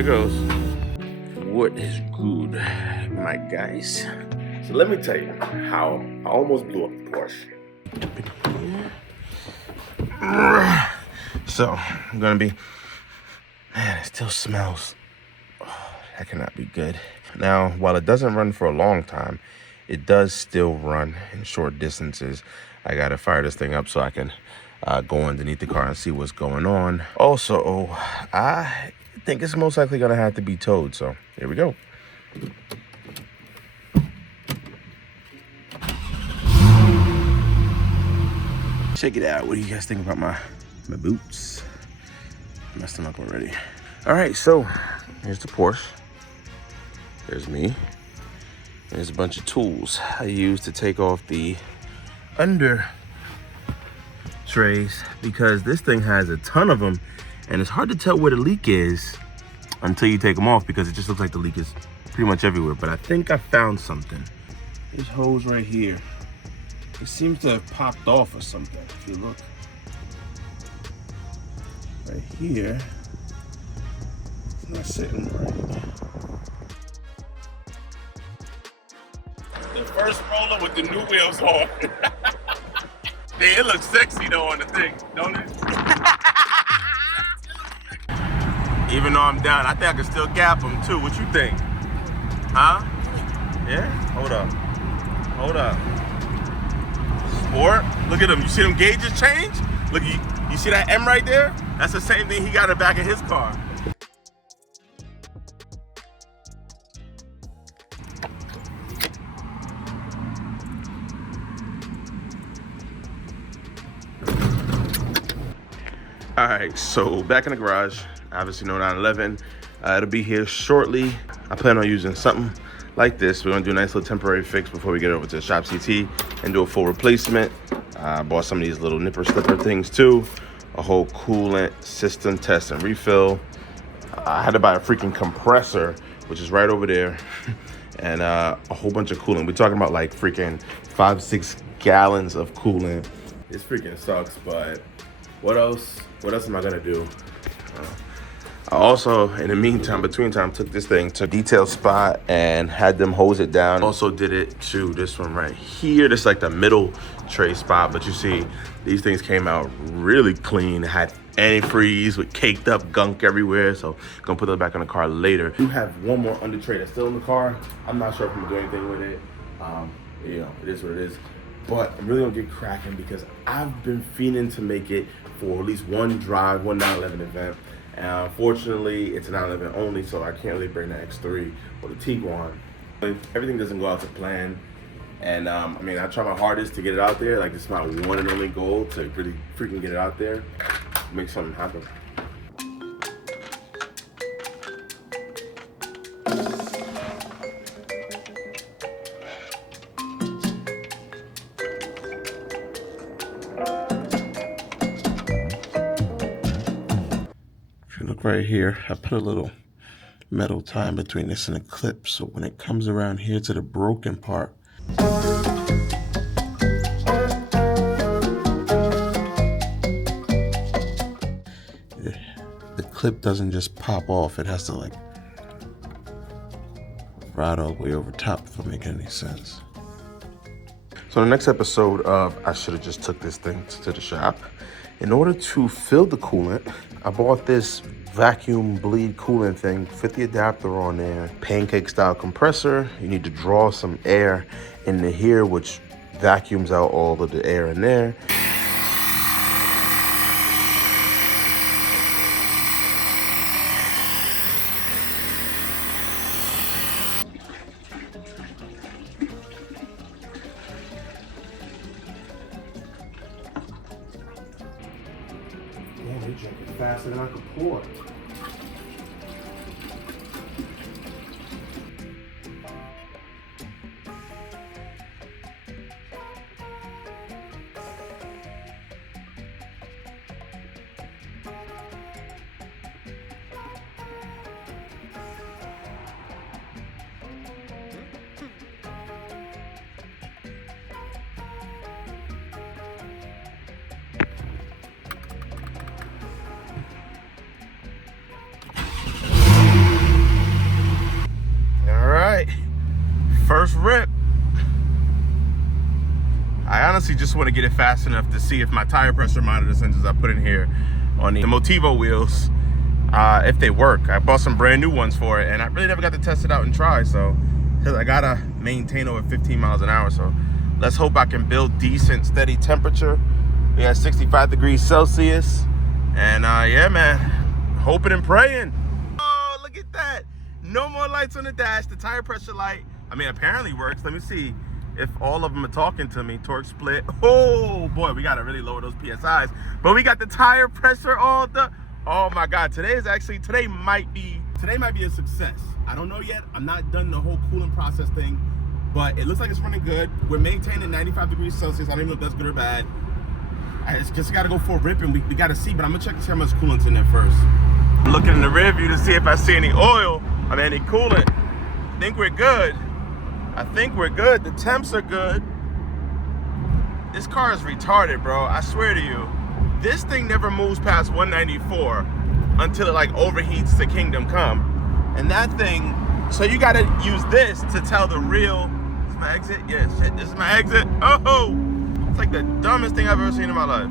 There it goes. What is good, my guys? So let me tell you how I almost blew up the Porsche. So I'm gonna be, man, it still smells. Oh, that cannot be good. Now, while it doesn't run for a long time, it does still run in short distances. I gotta fire this thing up so I can go underneath the car and see what's going on. Also, I think it's most likely gonna have to be towed, so here we go. Check it out. What do you guys think about my boots? Messed them up already. All right, so here's the Porsche. There's me. There's a bunch of tools I use to take off the under trays because this thing has a ton of them and it's hard to tell where the leak is until you take them off because it just looks like the leak is pretty much everywhere. But I think I found something. This hose right here. It seems to have popped off or something. If you look right here, it's not sitting right. The first roller with the new wheels on. Hey, it looks sexy though on the thing, don't it? Even though I'm down, I think I can still gap them too. What you think? Huh? Yeah? Hold up. Hold up. Sport. Look at him. You see them gauges change? Look, you see that M right there? That's the same thing he got in the back of his car. All right, so back in the garage. Obviously no 911. It'll be here shortly. I plan on using something like this. We're gonna do a nice little temporary fix before we get over to the shop CT and do a full replacement. I bought some of these little nipper slipper things too. A whole coolant system test and refill. I had to buy a freaking compressor, which is right over there, and a whole bunch of coolant. We're talking about like freaking 5-6 gallons of coolant. This freaking sucks, but what else am I gonna do? I also, in the meantime, between time, took this thing to a detail spot and had them hose it down. Also did it to this one right here. This is like the middle tray spot, but you see, these things came out really clean. It had antifreeze with caked up gunk everywhere, so gonna put that back in the car later. We have one more under tray that's still in the car. I'm not sure if I'm gonna do anything with it. You know, it is what it is. But I'm really gonna get cracking because I've been fiending to make it for at least one drive, one 911 event. And unfortunately, it's a 911 only, so I can't really bring the X3 or the Tiguan. Everything doesn't go out to plan. And I mean, I try my hardest to get it out there. Like, this is my one and only goal, to really freaking get it out there, make something happen. Look right here, I put a little metal tie in between this and the clip, so when it comes around here to the broken part, the clip doesn't just pop off, it has to like ride all the way over top, if I'm making any sense. So the next episode of I Should Have Just Took This Thing to the shop. In order to fill the coolant, I bought this vacuum bleed coolant thing, fit the adapter on there, pancake style compressor. You need to draw some air into here, which vacuums out all of the air in there. Man, they jumping faster than I could pour. First rip. I honestly just want to get it fast enough to see if my tire pressure monitor sensors I put in here on the Motivo wheels, if they work. I bought some brand new ones for it, and I really never got to test it out and try, so because I gotta maintain over 15 miles an hour. So let's hope I can build decent, steady temperature. We got 65 degrees Celsius, and yeah, man, hoping and praying. Oh, look at that. No more lights on the dash. The tire pressure light, I mean, apparently works. Let me see if all of them are talking to me. Torque split. Oh boy, we gotta really lower those PSIs. But we got the tire pressure on the, oh my God, today might be a success. I don't know yet. I'm not done the whole cooling process thing, but it looks like it's running good. We're maintaining 95 degrees Celsius. I don't even know if that's good or bad. I just gotta go for a rip, and we gotta see, but I'm gonna check to see how much coolant's in there first. I'm looking in the rear view to see if I see any oil, any coolant. I think we're good. The temps are good. This car is retarded, bro. I swear to you. This thing never moves past 194 until it like overheats to Kingdom Come. And that thing, so you gotta use this to tell the real, this is my exit? Yeah, shit, this is my exit. Oh, it's like the dumbest thing I've ever seen in my life.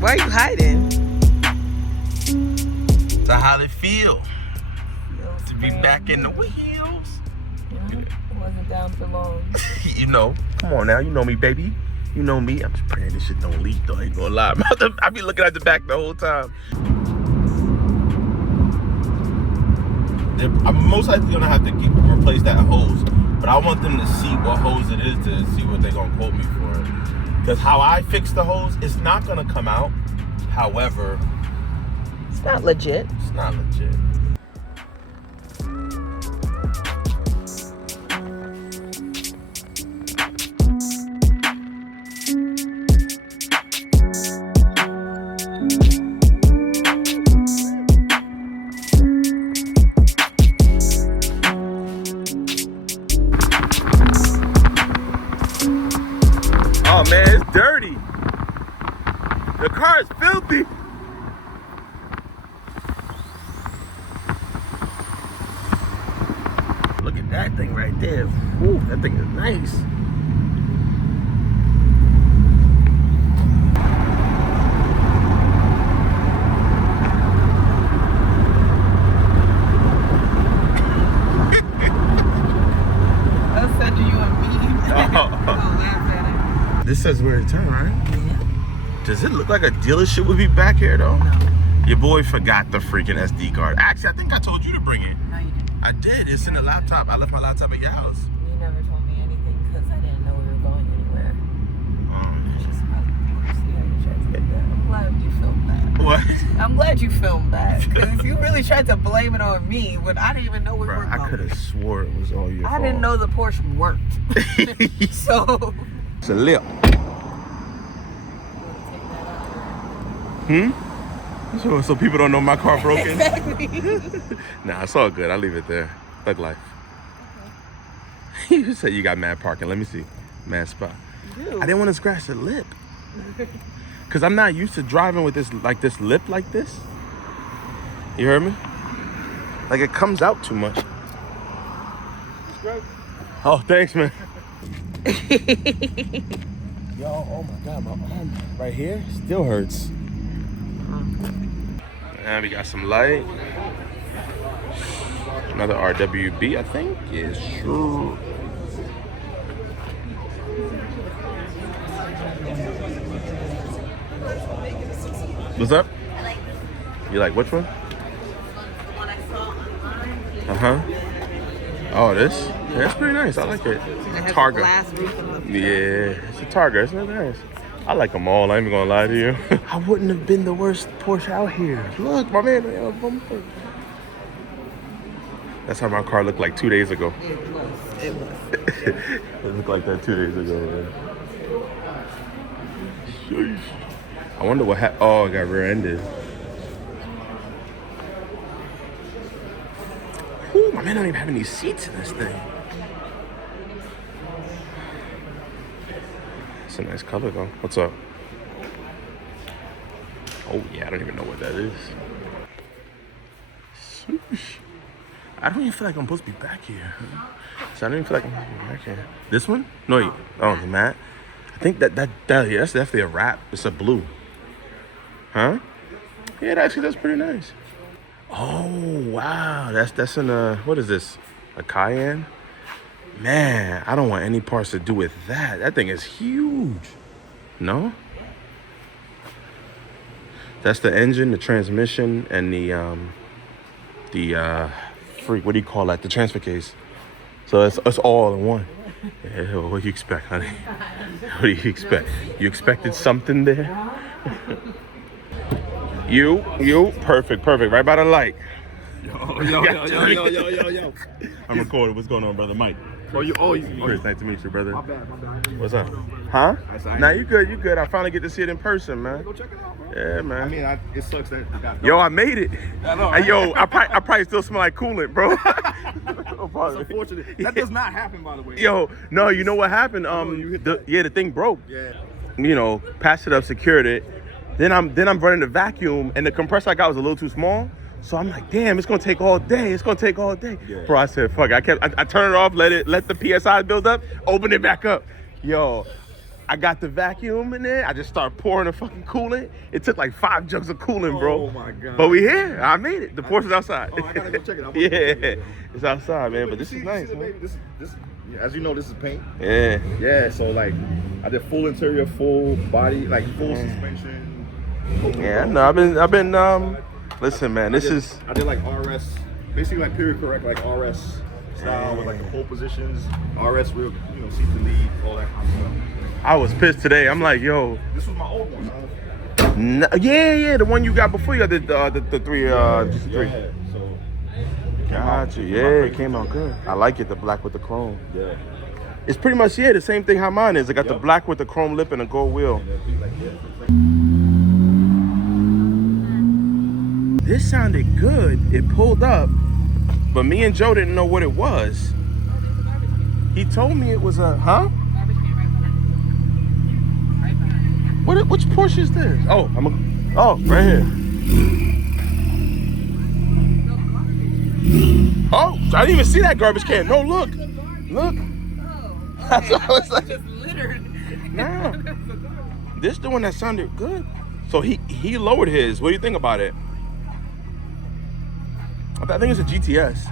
Why are you hiding? So how it feel to be back in the wheels? Wasn't down for long. You know, come on now, you know me, baby. You know me. I'm just praying this shit don't leak though, I ain't gonna lie. I be looking at the back the whole time. I'm most likely gonna have to replace that hose, but I want them to see what hose it is to see what they're gonna quote me for it. Because how I fix the hose, it's not gonna come out. However, It's not legit. it's not legit. Oh man, it's dirty. The car is filthy. Look at that thing right there. Woo, that thing is nice. I'll send you a meme. I'll laugh at it. This says where to turn, right? Yeah. Does it look like a dealership would be back here though? No. Your boy forgot the freaking SD card. Actually, I think I told you to bring it. No, you didn't. I did. It's in the laptop. I left my laptop at your house. You never told me anything because I didn't know we were going anywhere. It's just how you see how you tried to do that. I'm glad you filmed that. What? I'm glad you filmed that because you really tried to blame it on me when I didn't even know we were Bro, going. I could have swore it was all your fault. I didn't know the Porsche worked. So. It's a lip. So people don't know my car broken? Exactly. Nah, it's all good. I'll leave it there. Thug life. You said you got mad parking. Let me see. Mad spot. Dude. I didn't want to scratch the lip. Because I'm not used to driving with this lip like this. You heard me? Like it comes out too much. Oh, thanks, man. Yo, oh my God, my arm right here still hurts. And we got some light. Another RWB, I think. Is true. What's up? You like which one? Uh-huh. Oh, this? Yeah, that's pretty nice. I like it. It has Targa. a glass roof in the Yeah, it's a Targa. It's not nice. I like them all. I ain't even gonna lie to you. I wouldn't have been the worst Porsche out here. Look, my man. That's how my car looked like 2 days ago. It was. It was. It looked like that 2 days ago, man. Sheesh. I wonder what happened. Oh, it got rear-ended. Ooh, my man don't even have any seats in this thing. It's a nice color though. What's up? Oh yeah, I don't even know what that is. Sheesh. I don't even feel like I'm supposed to be back here. So I don't even feel like I'm supposed to be back here. This one? No, the matte. I think that's definitely a wrap. It's a blue. Huh? Yeah, that's pretty nice. Oh wow, that's in a, what is this? A Cayenne? Man, I don't want any parts to do with that. That thing is huge. No? That's the engine, the transmission, and the what do you call that? The transfer case. So it's all in one. Yeah, what do you expect, honey? What do you expect? You expected something there? You, perfect, right by the light. Yo. I'm recording. What's going on, brother? Mike. Chris, nice to meet you, brother. My bad. What's up? Huh? Nah, you good. I finally get to see it in person, man. Go check it out, bro. Yeah, man. I mean, it sucks that you got Yo, I made it. I know, Hey, yo, I probably still smell like coolant, bro. It's unfortunate. That does not happen, by the way. Yo, no, you know what happened? you hit that. The thing broke. Yeah. You know, patched it up, secured it. Then I'm running the vacuum, and the compressor I got was a little too small. So I'm like, damn, it's gonna take all day. Yeah. Bro, I said, fuck it. I turned it off, let the PSI build up, open it back up. Yo, I got the vacuum in there. I just started pouring the fucking coolant. It took like 5 jugs of coolant, bro. Oh my God. But we here. I made it. The Porsche's outside. Oh, I gotta go check it out. Yeah, it's outside, man. But this is nice, see the man. baby? This, as you know, this is paint. Yeah. Yeah, so like, I did full interior, full body, like full suspension. Yeah, no, I've been listen, man, I did like RS, basically like period correct, like RS style with like the pole positions, RS real, seat to lead, all that kind of stuff. I was pissed today. I'm like, yo. This was my old one. Yeah, the one you got before you got the 3 GT3. Yeah, so. Gotcha. Yeah, it came out good. I like it, the black with the chrome. Yeah. It's pretty much the same thing how mine is. I got the black with the chrome lip and a gold wheel. This sounded good. It pulled up, but me and Joe didn't know what it was. He told me it was a, huh? Which Porsche is this? Oh, right here. Oh, I didn't even see that garbage can. No, look. That's what I was like. Just littered. Nah. This the one that sounded good. So he lowered his. What do you think about it? I think it's a GTS.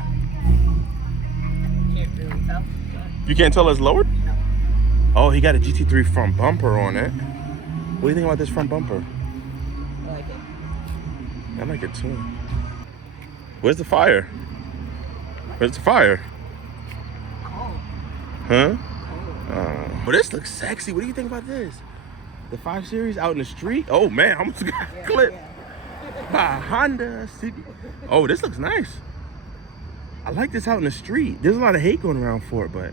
Can't really tell. You can't tell it's lowered? No. Oh, he got a GT3 front bumper on it. What do you think about this front bumper? I like it. I like it too. Where's the fire? Oh. Huh? But this looks sexy. What do you think about this? The 5 Series out in the street? Oh man, I almost got clipped by a Honda City. Oh, this looks nice. I like this out in the street. There's a lot of hate going around for it, but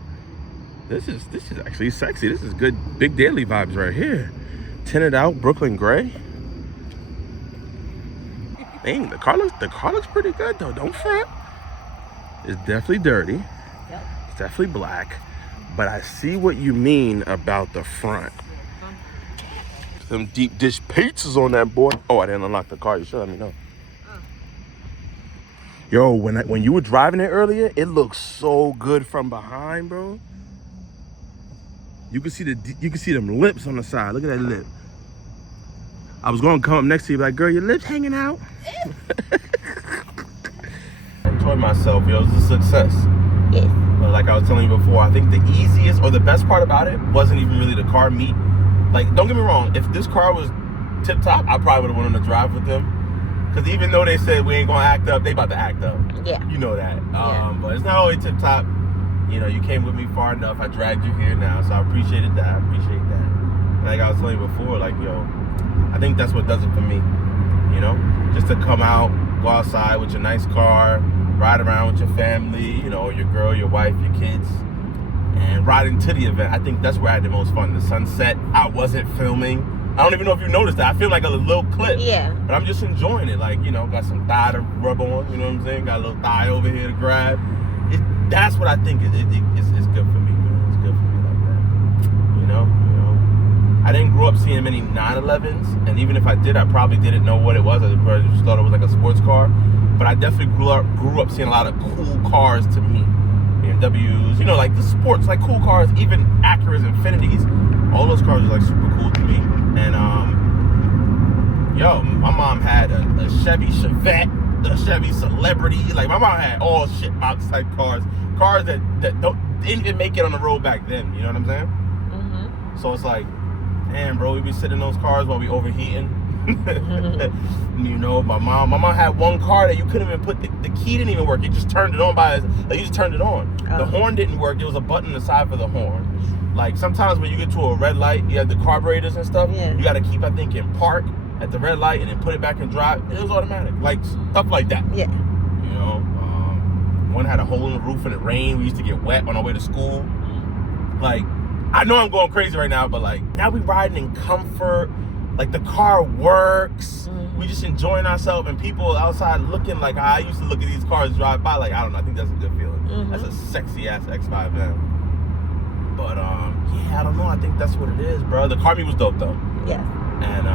this is actually sexy. This is good Big Daily vibes right here. Tinted out Brooklyn gray. Dang, the car looks pretty good though. Don't front. It's definitely dirty. Yep. It's definitely black. But I see what you mean about the front. Some deep dish pizzas on that boy. Oh, I didn't unlock the car. You should let me know. Yo, when you were driving it earlier, it looks so good from behind, bro. You can see them lips on the side. Look at that lip. I was gonna come up next to you, like, girl, your lips hanging out. I enjoyed myself, yo. It was a success. Yes. But like I was telling you before, I think the easiest or the best part about it wasn't even really the car meet. Like, don't get me wrong, if this car was tip top, I probably would have went on a drive with them. Because even though they said we ain't gonna act up, they about to act up. Yeah. You know that. Yeah. But it's not always tip top. You know, you came with me far enough. I dragged you here now, so I appreciated that. Like I was telling you before, like, yo, I think that's what does it for me. You know, just to come out, go outside with your nice car, ride around with your family, you know, your girl, your wife, your kids, and ride into the event. I think that's where I had the most fun. The sunset, I wasn't filming. I don't even know if you noticed that. I feel like a little clip. Yeah. But I'm just enjoying it. Like, you know, got some thigh to rub on, you know what I'm saying? Got a little thigh over here to grab. That's what I think is good for me, man. It's good for me like that. You know? I didn't grow up seeing many 911s, and even if I did, I probably didn't know what it was. I probably just thought it was like a sports car. but I definitely grew up seeing a lot of cool cars to me. BMWs, you know, like the sports, like cool cars, even Acuras, Infinities. All those cars are like super cool to me. And yo, my mom had a Chevy Chevette, a Chevy Celebrity. Like my mom had all shit box type cars that didn't even make it on the road back then. You know what I'm saying? Mm-hmm. So it's like, damn, bro, we be sitting in those cars while we overheating. You know, my mom had one car that you couldn't even put the key didn't even work. You just turned it on you just turned it on. The horn didn't work. There was a button on the side for the horn. Like sometimes when you get to a red light, you have the carburetors and stuff. Yeah. You got to keep, I think, in park at the red light and then put it back in drive. It was automatic, like stuff like that. Yeah. You know, one had a hole in the roof and it rained. We used to get wet on our way to school. Like, I know I'm going crazy right now, but like now we riding in comfort. Like the car works. Mm-hmm. We just enjoying ourselves, and people outside looking like how I used to look at these cars drive by. Like, I don't know. I think that's a good feeling. Mm-hmm. That's a sexy ass X5M. But yeah, I don't know. I think that's what it is, bro. The car meet was dope though. Yeah. And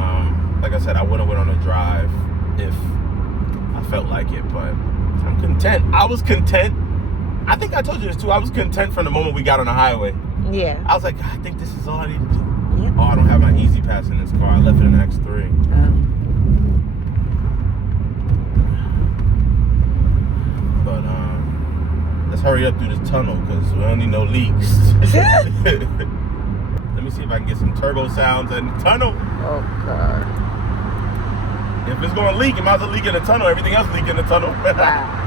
like I said, I wouldn't have went on a drive if I felt like it, but I'm content. I was content. I think I told you this too. I was content from the moment we got on the highway. Yeah. I was like, I think this is all I need to do. Yeah. Oh, I don't have my Easy Pass in this car. I left it in the X3. But let's hurry up through this tunnel because we don't need no leaks. Let me see if I can get some turbo sounds in the tunnel. Oh God. If it's gonna leak, it might as well leak in the tunnel. Everything else leak in the tunnel. Wow.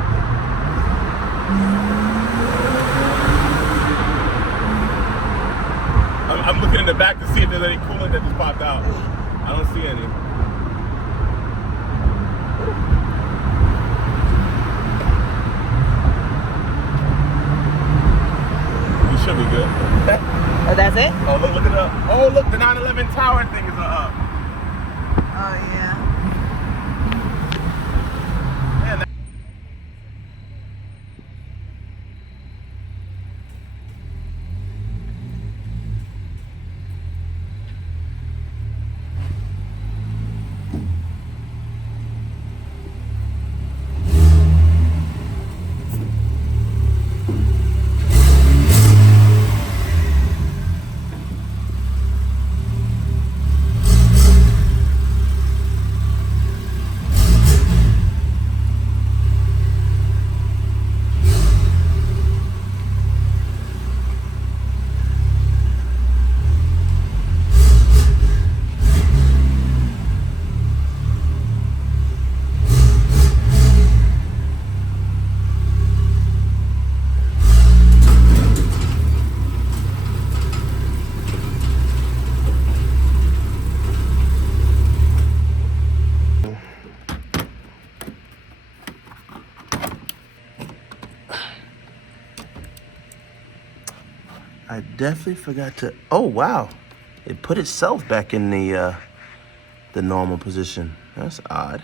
I'm looking in the back to see if there's any coolant that just popped out. I don't see any. We should be good. Oh, that's it? Oh, look it up. Oh, look, the 911 tower thing is up. Oh, yeah. I definitely forgot to. Oh wow, it put itself back in the normal position. That's odd.